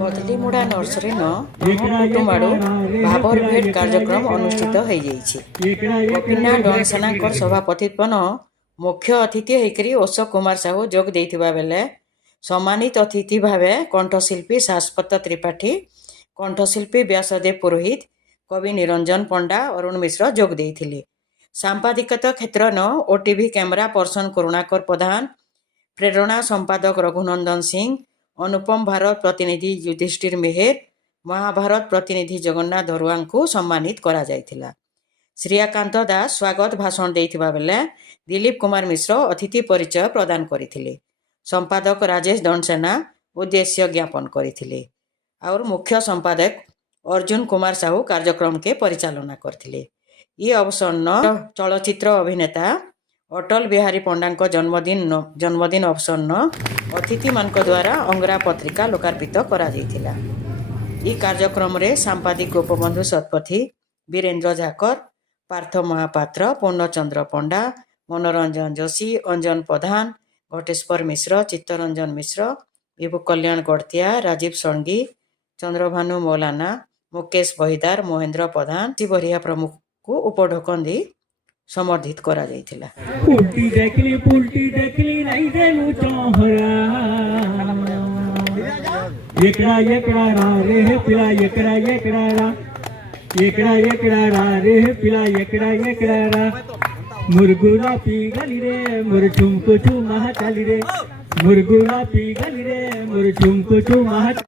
କଦଲିମୁଡ଼ା ନର୍ସରୀନ କୁଟୁମ୍ବାଡ଼ୁ ଭାବର ଭେଟ କାର୍ଯ୍ୟକ୍ରମ ଅନୁଷ୍ଠିତ ହୋଇଯାଇଛି। ଗୋପୀନାଥ ଡଣସେନାଙ୍କର ସଭାପତିତ୍ୱନ ମୁଖ୍ୟ ଅତିଥି ହେଇକରି ଅଶୋକ କୁମାର ସାହୁ ଯୋଗ ଦେଇଥିବା ବେଲେ ସମ୍ମାନିତ ଅତିଥି ଭାବେ କଣ୍ଠଶିଳ୍ପୀ ଶାଶ୍ୱତ ତ୍ରିପାଠୀ, କଣ୍ଠଶିଳ୍ପୀ ବ୍ୟାସଦେବ ପୁରୋହିତ, କବି ନିରଞ୍ଜନ ପଣ୍ଡା, ଅରୁଣ ମିଶ୍ର ଯୋଗ ଦେଇଥିଲେ। ସାମ୍ବାଦିକତା କ୍ଷେତ୍ରନ ଓଟିଭି କ୍ୟାମେରା ପର୍ସନ କରୁଣାକର ପ୍ରଧାନ, ପ୍ରେରଣା ସମ୍ପାଦକ ରଘୁନନ୍ଦନ ସିଂ, ଅନୁପମ ଭାରତ ପ୍ରତିନିଧି ଯୁଧିଷ୍ଠିର ମେହେର, ମହାଭାରତ ପ୍ରତିନିଧି ଜଗନ୍ନାଥ ଧରୁଆଙ୍କୁ ସମ୍ମାନିତ କରାଯାଇଥିଲା। ଶ୍ରୀୟାକାନ୍ତ ଦାସ ସ୍ୱାଗତ ଭାଷଣ ଦେଇଥିବା ବେଲେ ଦିଲ୍ଲୀପ କୁମାର ମିଶ୍ର ଅତିଥି ପରିଚୟ ପ୍ରଦାନ କରିଥିଲେ। ସମ୍ପାଦକ ରାଜେଶ ଦଣ୍ଡସେନା ଉଦ୍ଦେଶ୍ୟ ଜ୍ଞାପନ କରିଥିଲେ। और मुख्य संपादक अर्जुन कुमार साहू कार्यक्रम के परिचालना करथिले। ये अवसर चलचित्र अभिनेता अटल बिहारी पंडा जन्मदिन अवसर अतिथि मान द्वारा अंगरा पत्रिका लोकार्पित करा जायथिला। ई कार्यक्रम रे सांबादिक गोपबंधु शतपथी, वीरेंद्र झाकर, पार्थ महापात्र, पूर्णचंद्र पंडा, मनोरंजन जोशी, अंजन प्रधान, घटेश्वर मिश्र, चित्तरंजन मिश्र, विभु कल्याण गड़तिया, राजीव षणगी, चंद्रभानु मौलाना, मुकेश बहिदार, महेंद्र प्रधान, शिवरिया प्रमुख को उपढोकन दी समर्थित करा जायथिला। मुरगुला पी गली रे मुर झुमको झुमा चाली रे, मुरगुला पी गली रे मुर झुमको झुमा।